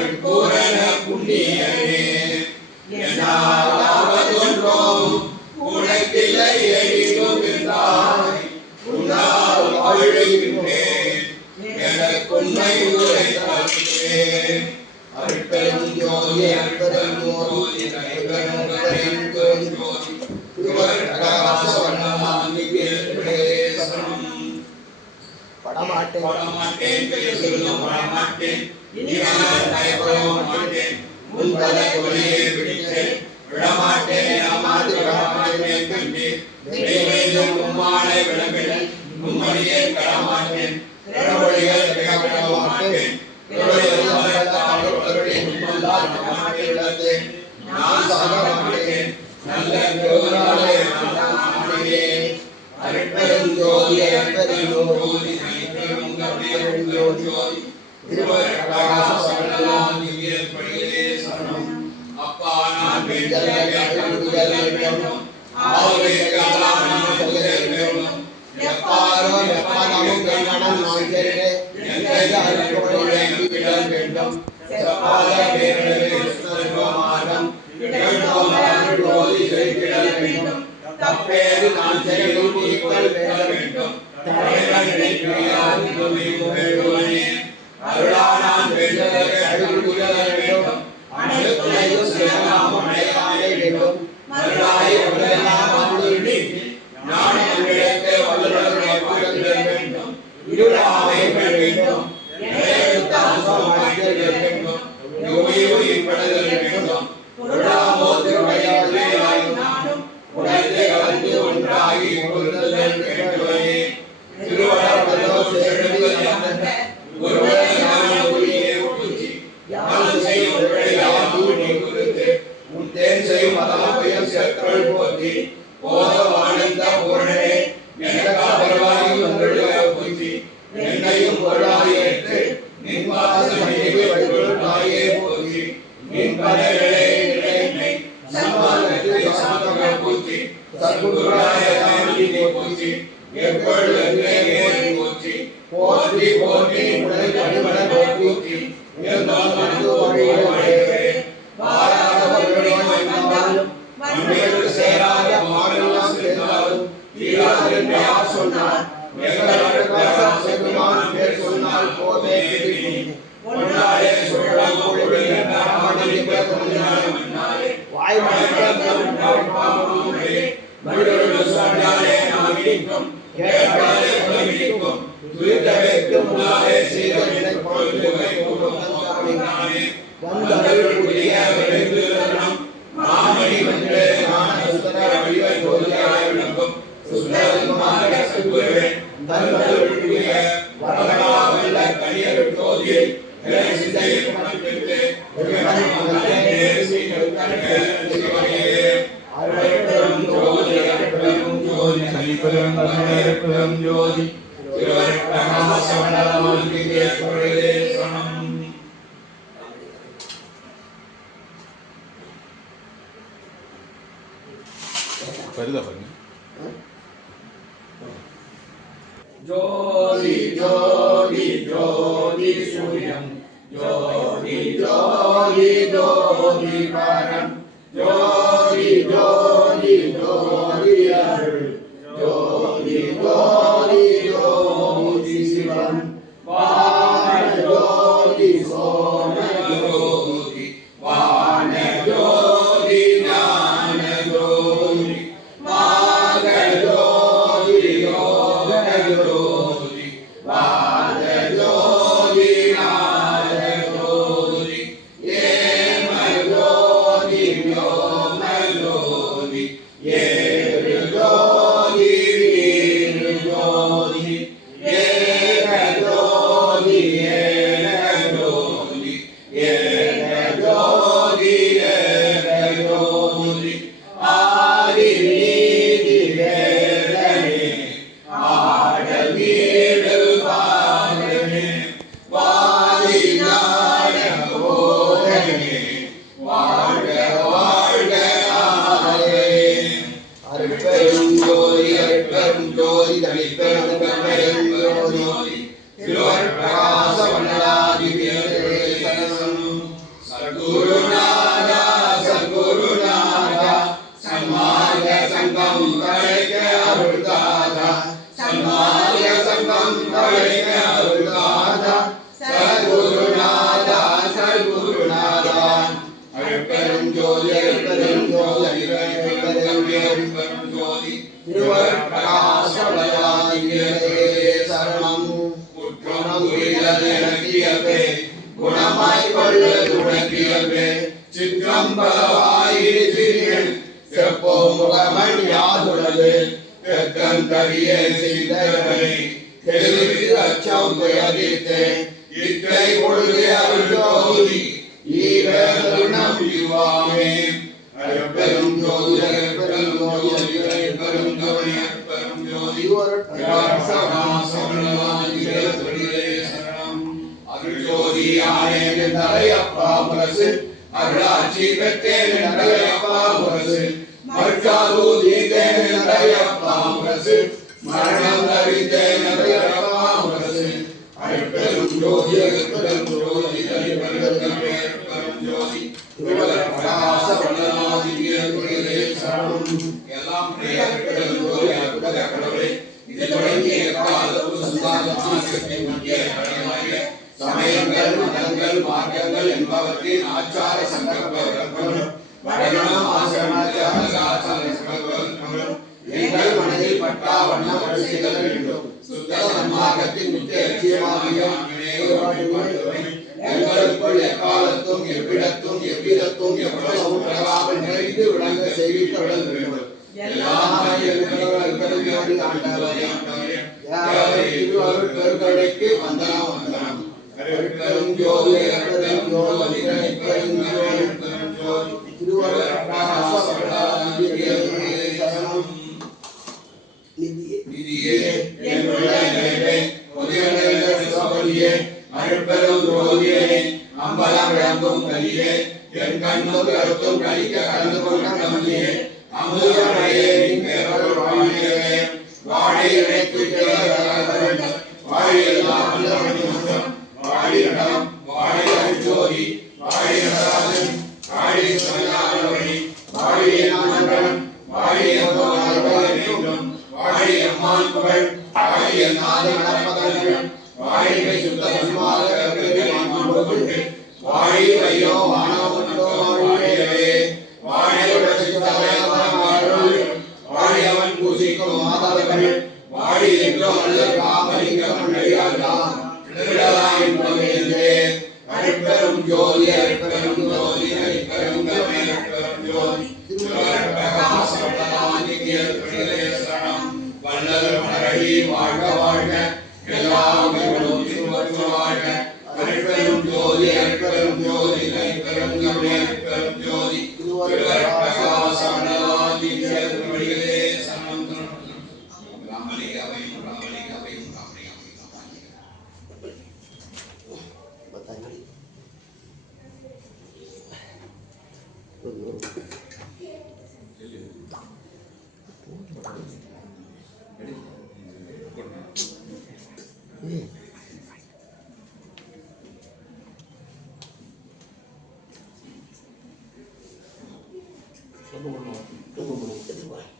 அருட்பூரண புண்ணியனே என்னாவதொன்றும் உனக்கில்லை எனினும் என்றாய் உன்னால் வாழ்கின்றேன் எனக்குண்மை உரைத்தேன் அருட்பெரும் ஜோதி அருட்பெரும் ஜோதி தனிப்பெரும் ஜோதி திருவருட்பிரகாச வண்ணமாகிய சரணம் படமாட்டேன் பேசுவதும் படமாட்டேன் இனியால் பயப்படவும் மாட்டேன் முன்பத கொலையை பிடித்தேன் விடமாட்டேன் ஏமாந்து விடமாட்டேன் கண்டேன் தெய்வீகம் உம்மானை விளம்பினேன் உம்மடியே கடமாட்டேன் கடவுளிகள் விட மாட்டேன் நான் சாக மாட்டேன் நல்ல ஜோதியாலே அருட்பெரும் ஜோதி அருட்பெரும் ஜோதி தனிப்பெரும் ஜோதி திருவருட்பிரகாச வண்ணமாகிய சரணம் அப்பா நான் வேண்டும் எப்பாரோ எப்பாரும் கண்ணன் நாய்கிறே எங்கள் அருட்கொடை வேண்டும் செப்பால வேறே சர்வமானம் ஜோதி செய்திடல் வேண்டும் தப்பேறு நான் செய்யும் நீக்கல் வேண்டும் தலைவனை அருளானான் வேண்டும் அனைத்தையும் சேராம அடையாளை வேண்டும் மருளாய் உடலாம் அருளி நான் உங்களுக்கு வல்லவர்கள் வேண்டும் இருளாமை வேண்டும் வேண்டும் யோகிப்படல் வேண்டும் பொருளாமோ திருவையாளே நானும் உடலை கலந்து ஒன்றாகி கொள்ளுதல் வேண்டுமே திருவள்ளுவரோ சேர்ந்து ஒருவரை ஞான ஒளியே ஊற்றி யாரும் செய்யும் உரையாகி நீ குறித்து உன் தேன் செய்யும் மதமப்பையும் சேர்த்தல் போற்றி போதம் ஆனந்த பூரணே எனக்காக வருவாகி உங்களுடைய பூச்சி என்னையும் பொருளாகி எடுத்து நின் பாசனையை வைத்துள் தாயே போற்றி நின் பதவிகளை இறைமை சம்மானத்தை சாந்தக பூச்சி சத்குருராய தாமி பூச்சி எப்பொழுது போற்றி போற்றி போற்றி உடல் கடுமட போற்றி இருந்தால் வந்து வழியே வாராதவர்களும் வந்தாலும் மண்ணிற்கு சேராத மாறெல்லாம் சேர்ந்தாலும் ஈராதின் யார் சொன்னார் செகுமான் பேர் சொன்னால் போதே ஒன்றாலே சுழலாம் கூடி வாய் மனிதர்கள் சொன்னாலே நாம் இடிக்கும் கேட்டாலே இடிக்கும் துரிதவைக்கு முன்னாலே சீதனை பொழுதுவை கூடும் வந்தவர்களுடைய விரைந்துள்ளனம் மாமணி வென்றே ஞான சுந்தர வடிவை ஜோதியாய் விளங்கும் சுந்தரமாக சத்குருவே தன்வர்களுடைய வரவரா வெள்ள கனியர் ஜோதியை சிந்தையில் மனப்பிட்டு அருட்பெரும் ஜோதி அருட்பெரும் ஜோதி தனிப்பெரும் ஜோதி திருவருட்பிரகாச வண்ணமாகிய சரணம் வருதா பாருங்க ஜோதி ஜோதி ஜோதி சூரியம் ஜோதி ஜோதி ஜோதி பரம் ஜோதி ஜோதி ஜோதி அருள் ஜோதி ஜோதி ஜோதி சிவம் வான ஜோதி சோம ஜோதி வான ஜோதி ஞான ஜோதி மாக ஜோதி யோக ஜோதி வாத ஜோதி நாத ஜோதி ஏம ஜோதி வ்யோம ஜோதி ஏரு ஜோதி வீரு ஜோதி ஏக ஜோதி ஏக ஜோதி ஏக ஜோதி ஏக ஜோதி ஆதி நீதி வேதனே ஆட வீடு பாடனே வாதி நாட போதனே வாழ்க வாழ்க ஆலே அருட்பெரும் ஜோதி தனிப்பெரும் ஜோதி திருவருட்பிரகாச வண்ணமாகிய சரணம் சித்தமாய் கொள்ள துணக்கியவே சிற்றம்பலவாயிரிசிறியன் செப்போ முகமன் யாதுளது தெற்கன் தடிய சிந்தனை தெளிவு அச்சம் துயரித்தே இற்றை பொழுது அருள்ஜோதி ஈரருணம் இவ்வாமே அருட்பெரும் ஜோதி அருட்பெரும் ஜோதி அருட்பெரும் ஜோதி அருட்பெரும் ஜோதி அருள் ஜோதி ஆனே நிறையப்பா முரசு அருளாட்சி பெற்றேன் நிறையப்பா முரசு மறுக்காது தீர்த்தேன் நிறையப்பா முரசு மரணம் தவித்தேன் நிறையப்பா முரசு அருட்பெரும் ஜோதி அருட்பெரும் ஜோதி அருட்பெரும் ஜோதி பிரகாச வண்ணநாதியே சரணம் எல்லாம் அருட்பெரும் ஜோதி அற்புத கடவுளே இது தொடங்கிய காலத்து சந்தானத்தை முக்கிய கடமையாக சமயங்கள் மதங்கள் மார்க்கங்கள் என்பவற்றின் ஆச்சார சங்கல்பங்களும் வடமணம் ஆசிரமங்களும் எங்கள் மனதில் பட்டா வண்ண வரிசைகள் வேண்டும் சுத்த சன்மார்க்கத்தின் முக்கிய லட்சியமாகிய எங்களுக்குள் எக்காலத்தும் எவ்விடத்தும் எவ்விதத்தும் எவ்வளவும் பிரகாமல் நிறைந்து விளங்க செய்விக்க விட வேண்டும் பெருக்கடைக்கு வந்தனம் வந்தனம் அருட்பெரும் ஜோதி அருட்பெரும் ஜோதி அருட்பெரும் ஜோதி திருவருள் பிரகாச வண்ணநாதியே சரணம் நிதியே என்னுள்ள நிறைவே பொதுவடைந்த சிவபதியே அருட்பெரும் ஜோதியே அம்பலம் விளங்கும் கலியே என் கண்ணும் கருத்தும் கலிக்க கலந்து கொண்ட கமலியே அமுதமழையே நின்றருள் வாழியவே வாழை இணைத்துட்டே வாழியெல்லாம் வாழியிடம் வாழை அருட்ஜோதி வாழை நடராஜன் வாழை சிவஞானவழி வாழிய நாமன் வாழிய வேண்டும் வாழை அம்மான் புகழ் வாழிய நாத நடப்பதர்கள் வாழிகை சுத்த சன்மார்க்க வாழி ஐயோ வானவோ வாழியவே வாழியவன் பூசிக்கும் மாதவர்கள் வாழி என்றோ அல்ல காமலிங்கம் நடிகாலாம் அருட்பெரும் ஜோதி அருட்பெரும் ஜோதி அருட்பெரும் ஜோதி வல்லவர் மரளி வாழ்க வாழ்க எல்லாம் வாழ்க அருட்பெரும் ஜோதி அருட்பெரும் ஜோதி அருட்பெரும் ஜோதி அருட்பெரும் ஜோதி ரொம்ப பண்ணுவோம்